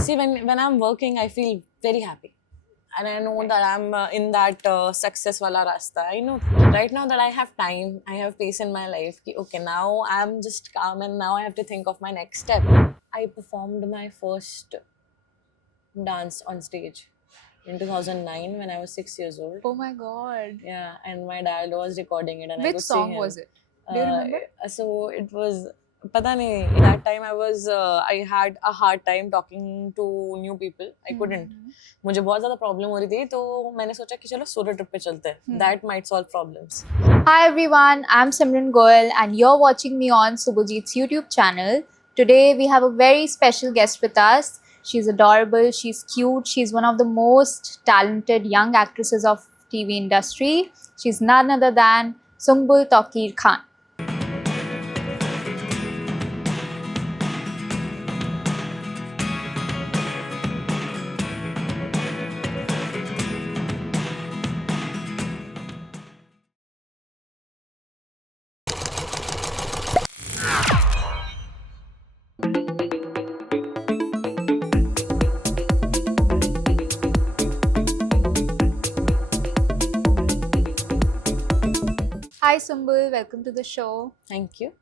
See, when I'm working, I feel very happy, and I know that I'm in that success wala rasta. I know right now that I have time, I have peace in my life. Ki, okay, now I'm just calm, and now I have to think of my next step. I performed my first dance on stage in 2009 when I was 6 years old. Oh my god. Yeah, and my dad was recording it, and I Which could see song him. was it? Do you remember? So it was. Pata nahi. That time I had a hard time talking to new people. I couldn't. मुझे बहुत ज़्यादा problem हो रही थी तो मैंने सोचा कि चलो सोलो ट्रिप पे चलते हैं. That might solve problems. Hi everyone, I'm Simran Goyal and you're watching me on Subhajit's YouTube channel. Today we have a very special guest with us. She's adorable, she's cute, she's one of the most talented young actresses of TV industry. She's none other than Sumbul Taqir Khan. Hi Sumbul, welcome to the show. Thank you.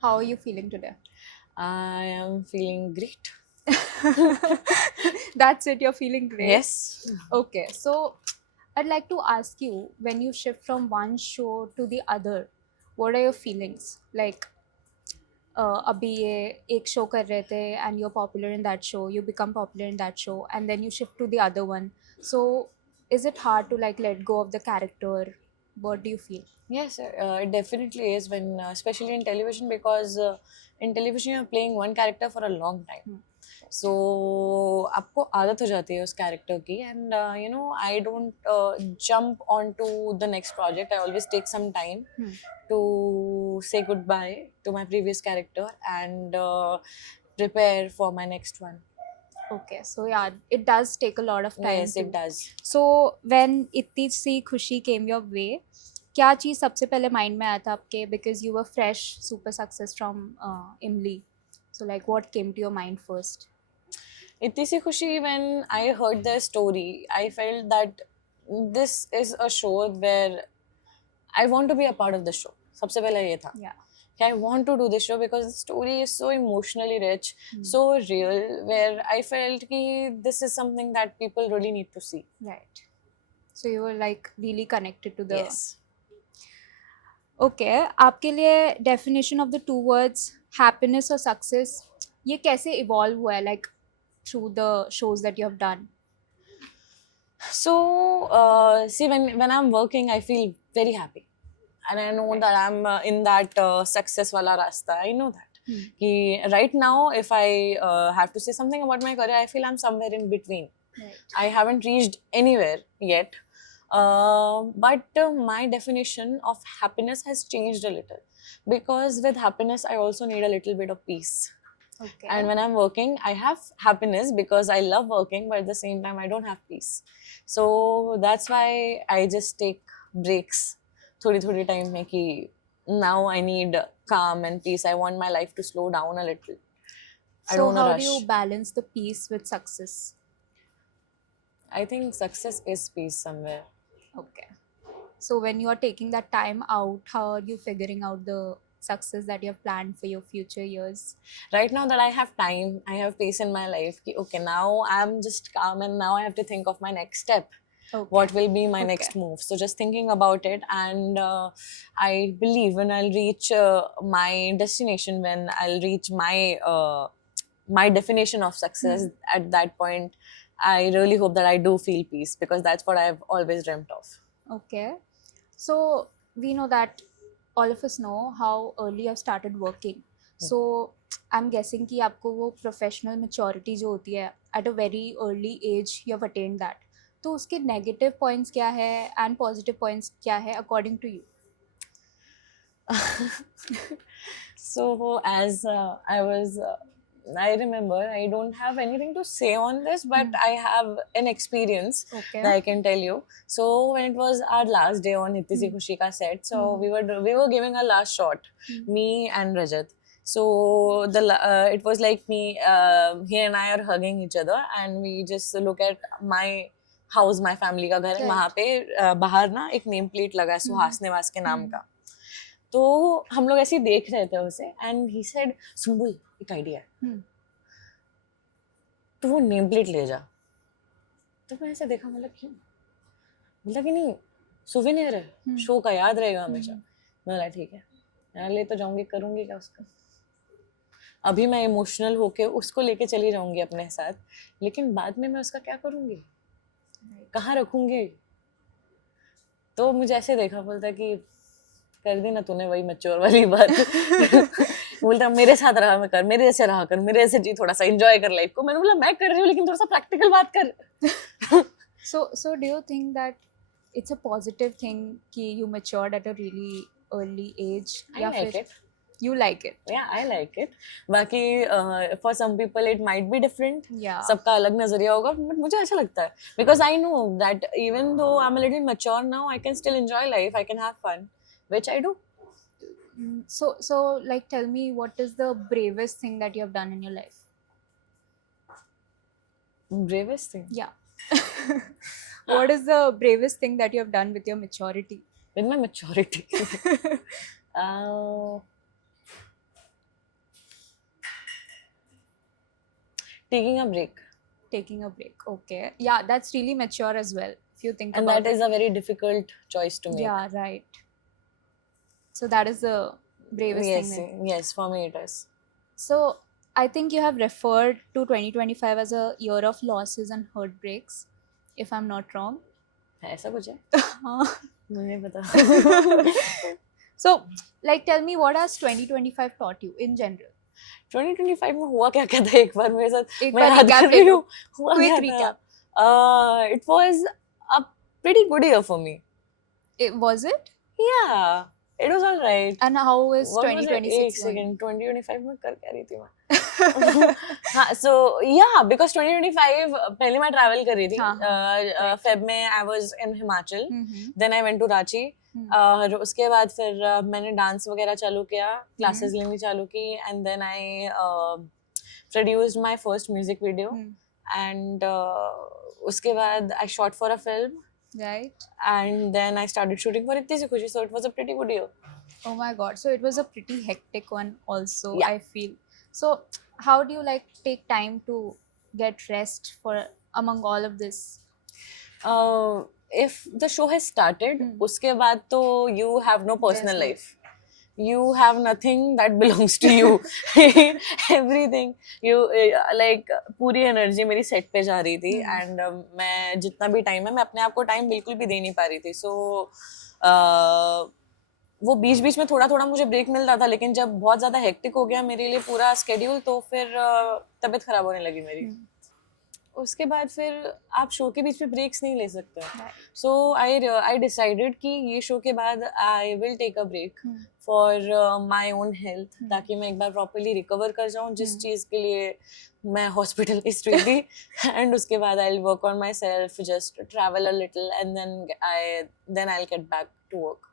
How are you feeling today? I am feeling great. That's it, you're feeling great? Yes. Okay, so I'd like to ask you, when you shift from one show to the other, what are your feelings? Like, अभी ये एक show कर रहे थे and you're popular in that show, you become popular in that show, and then you shift to the other one. So, is it hard to like let go of the character? What do you feel? Yes, it definitely is when, especially in television, because in television you're playing one character for a long time. So आपको आदत हो जाती है उस character की, and I don't jump onto the next project. I always take some time to say goodbye to my previous character and prepare for my next one. Okay, so yeah, it does take a lot of time. Yes, it does. So when इतनी सी खुशी came your way, क्या चीज़ सबसे पहले mind में आया था आपके? Because you were fresh, super success from Imli. So like, what came to your mind first? इतनी सी खुशी when I heard their story, I felt that this is a show where I want to be a part of the show. सबसे पहले ये था. Yeah. I want to do this show because the story is so emotionally rich, so real, where I felt कि this is something that people really need to see. Right. So you were like really connected to the. Yes. Okay, आपके लिए definition of the two words happiness or success ये कैसे evolve हुआ है like through the shows that you have done? So see, when I'm working, I feel very happy, and I know that I'm in that success wala rasta. I know that. Ki right now, if I have to say something about my career, I feel I'm somewhere in between. Right. I haven't reached anywhere yet. But my definition of happiness has changed a little, because with happiness, I also need a little bit of peace. Okay. And when I'm working, I have happiness because I love working, but at the same time, I don't have peace. So that's why I just take breaks. थोड़ी time में कि now I need calm and peace. I want my life to slow down a little. I So don't wanna how rush. do you balance the peace with success? I think success is peace somewhere. Okay. So when you are taking that time out, how are you figuring out the success that you have planned for your future years? Right now that I have time, I have peace in my life. Ki, okay, now I'm just calm, and now I have to think of my next step. Okay. What will be my next move? So just thinking about it, and I believe when I'll reach my destination, when I'll reach my definition of success, at that point, I really hope that I do feel peace, because that's what I've always dreamt of. Okay. So we know that all of us know how early I've started working. So I'm guessing कि आपको वो professional maturity जो होती है at a very early age you have attained that. तो उसके negative points क्या है and positive points क्या है according to you? So as I remember, I don't have anything to say on this, but I have an experience Okay. that I can tell you. So when it was our last day on Hitti Si Khushi ka set, so we were giving our last shot, me and Rajat. So it was like me, he and I are hugging each other, and we just look at my house, my family का घर है, Right. वहाँ पे बाहर ना एक name plate लगा है सुहास निवास के नाम का. तो हम लोग ऐसे ही देख रहे थे उसे, एंड ही सेड सुम्बुल एक आइडिया है, तो वो नेम प्लेट ले जा. तो मैं ऐसे देखा, मतलब क्यों, मतलब कि नहीं सुवेनियर है शो का, याद रहेगा हमेशा. मैं बोला ठीक है यार, ले तो जाऊंगी, करूंगी क्या उसका. अभी मैं इमोशनल होके उसको लेके चली जाऊंगी अपने साथ, लेकिन बाद में मैं उसका क्या करूंगी, कहाँ रखूंगी. तो मुझे ऐसे देखा, बोलता कि कर दी ना तूने वही मैच्योर वाली बात. बोलता मेरे साथ रहा मैं कर, मेरे जैसे रहा कर, मेरे जैसे जी, थोड़ा सा एंजॉय कर लाइफ को. मैंने बोला मैं कर रही हूँ, लेकिन थोड़ा सा प्रैक्टिकल बात कर. So do you think that it's a positive thing कि you matured at a really early age? I या like फिर it. you like it? Yeah, I like it. बाकी for some people it might be different. Yeah. सबका अलग नजरिया होगा, but मुझे अच्छा लगता है, because I know that even though I'm a little mature now, I can still enjoy life, I can have fun, which I do. So like tell me, what is the bravest thing that you have done in your life? Bravest thing Yeah. What is the bravest thing that you have done with your maturity? with my maturity. uh, taking a break, Taking a break. Okay. Yeah, that's really mature as well, if you think and about that it. is a very difficult choice to make. Yeah, right. So that is the bravest Yes, thing then. yes, for me it is. So I think you have referred to 2025 as a year of losses and heartbreaks, if I'm not wrong. ऐसा कुछ है मुझे नहीं पता. So like tell me, what has 2025 taught you in general? 2025 में हुआ क्या क्या था एक बार मेरे साथ, एक मैं बार याद recap कर ले रही लो. हूँ हुआ Quick क्या recap. था. It was a pretty good year for me. Was it? Yeah, it was all right. And how is What was it? 2026 एक going? second, 2025 में कर क्या रही थी मैं. हाँ, so yeah, because 2025 पहले मैं travel कर रही थी. हाँ, right. Feb में I was in Himachal, Mhm. then I went to Ranchi. और उसके बाद फिर मैंने डांस वगैरह चालू किया, क्लासेस लेनी चालू की, and then I produced my first music video, and उसके बाद I shot for a film, Right. and then I started shooting for Itti Si Khushi, so it was a pretty good year. Oh my god. So it was a pretty hectic one also, Yeah. I feel. So how do you like take time to get rest for among all of this? If the show has started, उसके बाद तो you have no personal There's no- life. You have nothing that belongs to you. Everything you like पूरी energy मेरी set पे जा रही थी, and मैं जितना भी टाइम है मैं अपने आप को टाइम बिल्कुल भी दे नहीं पा रही थी. सो वो बीच बीच में थोड़ा थोड़ा मुझे ब्रेक मिलता था, लेकिन जब बहुत ज्यादा हेक्टिक हो गया मेरे लिए पूरा स्केड्यूल, तो फिर तबीयत खराब होने लगी मेरी. उसके बाद फिर आप शो के बीच में ब्रेक्स नहीं ले सकते. सो आई डिसाइडेड कि ये शो के बाद I will take a break for my own health, ताकि मैं एक बार प्रॉपरली रिकवर कर जाऊँ जिस चीज़ के लिए मैं हॉस्पिटलाइज्ड हुई थी. एंड उसके बाद I will work on my self, just travel a little, and then I'll get back to work.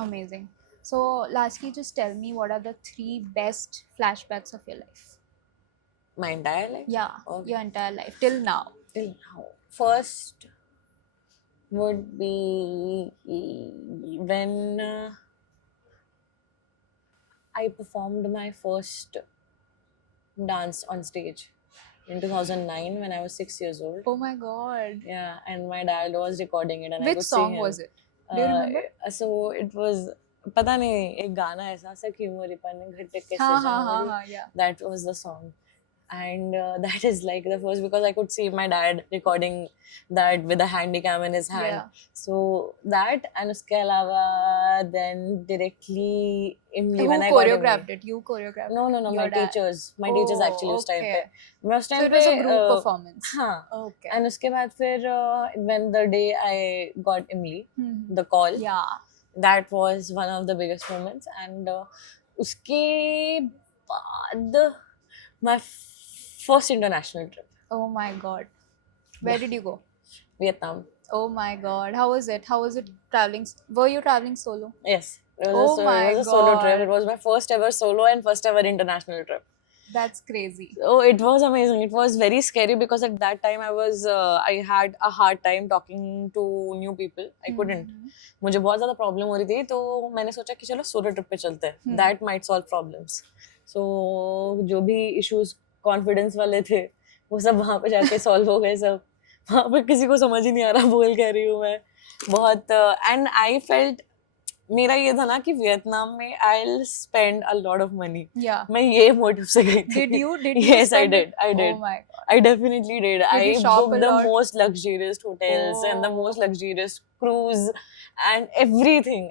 Amazing. So lastly, just tell me, what are the 3 best flashbacks of your life? My entire life? Yeah, Okay. your entire life till now. Till now. First would be when I performed my first dance on stage in 2009 when I was 6 years old. Oh my god. Yeah, and my dad was recording it, and I Which could see song him. was it? Do you remember? So it was, पता नहीं, एक गाना ऐसा सा कि मोरी पाने घटे कैसे हाँ, जाऊँ, yeah. that was the song. And that is like the first, because I could see my dad recording that with a handy cam in his hand. Yeah. So that, and uske alawa then directly Imli, Who when I got choreographed Imli. it? You choreographed No, it? my Your dad? teachers. My teachers actually उस time okay. पे. मैं उस So time it was a पे, group performance. हाँ. Okay. And उसके बाद फिर when the day I got Imli, the call, Yeah. that was one of the biggest moments. And उसके बाद my first international trip, Oh my god. Where did you go? Vietnam. Oh my god. How was it? How was it traveling? Were you traveling solo? Yes. Oh It my was a solo trip. God. It was my first ever solo and first ever international trip. That's crazy. Oh, it was amazing. It was very scary because at that time I had a hard time talking to new people. I couldn't. मुझे बहुत ज़्यादा problem हो रही थी तो मैंने सोचा कि चलो सोलो ट्रिप पे चलते हैं. That might solve problems. So जो भी issues कॉन्फिडेंस वाले थे वो सब वहाँ पे जाके सॉल्व हो गए सब. वहाँ पे किसी को समझ ही नहीं आ रहा बोल क्या रही हूँ मैं. बहुत एंड आई फेल्ट मेरा ये था ना कि वियतनाम में I will spend a lot of money. Yeah. मैं ये मोटिव से गई थी. Did you? Did you? Yes, I spend did. it? I did. Oh my God. I definitely did. Did you I shop booked a the lot? most luxurious hotels and the Oh. most luxurious cruise and everything.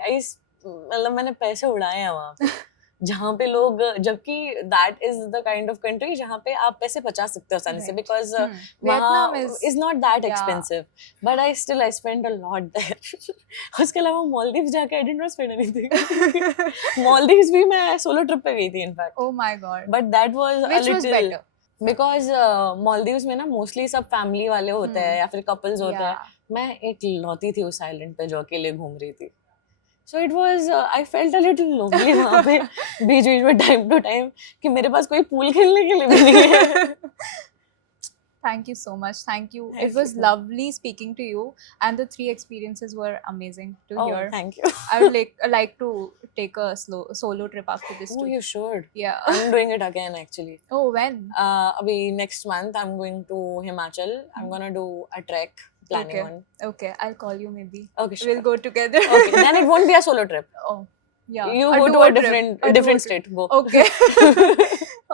मतलब मैंने पैसे उड़ाए हैं वहाँ पे. जहाँ पे लोग जबकि that is the kind of country जहाँ पे आप पैसे बचा सकते हो आसानी से Right. because Vietnam वहाँ is- is not that yeah. expensive. But I spent a lot there. उसके अलावा Maldives जाके I did not spend anything. Maldives भी मैं solo trip पे गई थी in fact. Oh my God. But that was Which a was little better? because Maldives में ना mostly सब family वाले होते हैं या फिर couples होते हैं. Yeah. मैं एक लौती थी उस island पे जो अकेले घूम रही थी. So it was I felt a little lonely वहाँ पे बीच बीच में time to time कि मेरे पास कोई pool खेलने के लिए भी नहीं है. Thank you so much. Thank you. Thank It was you. lovely speaking to you, and the 3 experiences were amazing to Oh, hear. thank you. I would like to take a solo trip after this Oh, too. you should. Yeah. I'm doing it again actually. Oh, when? अभी next month I'm going to Himachal. I'm gonna do a trek. Planning Okay. one. Okay, I'll call you maybe. Okay, sure. We'll go together. Okay, then it won't be a solo trip. Oh, yeah. You A go to duo a trip. different A duo different trip. state. Go. Okay.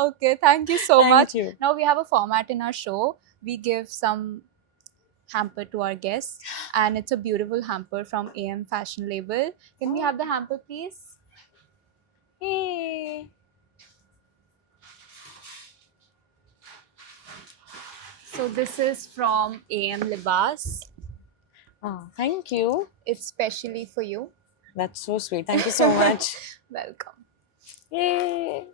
Okay, thank you so Thank much. you. Now we have a format in our show. We give some hamper to our guests, and it's a beautiful hamper from AM Fashion Label. Can we have the hamper, please? Hey. So this is from AM Libas. Oh, thank you. It's specially for you. That's so sweet. Thank you so much. Welcome. Yay.